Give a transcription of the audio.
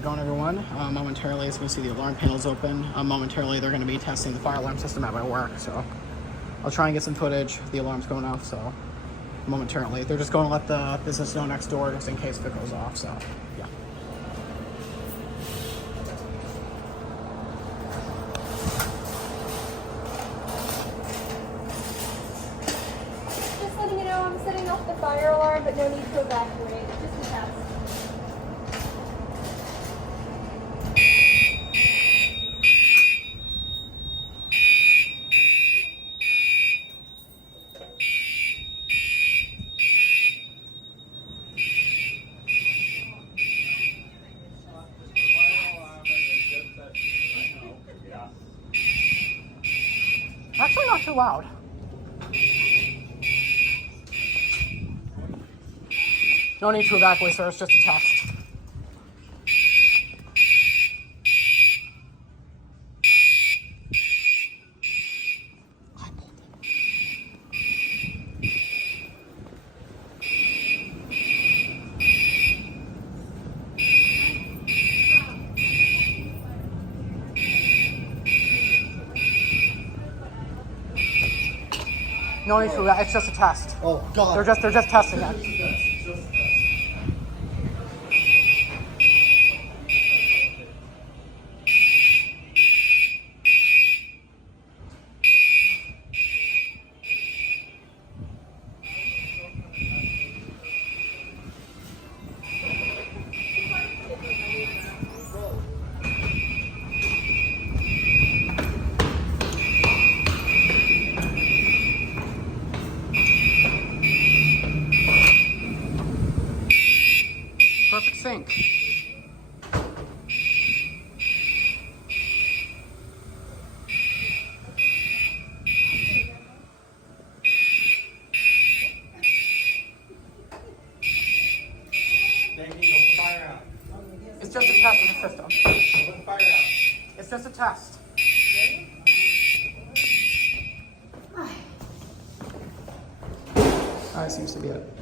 it going, everyone? Momentarily, as you can see, the alarm panel's open. Momentarily, they're going to be testing the fire alarm system at my work, so I'll try and get some footage. The alarm's going off, so momentarily. They're just going to let the business know next door just in case if it goes off, so yeah. Just letting you know, I'm setting off the fire alarm, but no need to evacuate. Just a test. Actually, not too loud. No need to evacuate, sir. It's just a test. No need to evacuate. It's just a test. Oh God! They're just testing it. Perfect sync. It's just a test of the system. It's just a test. That seems to be it.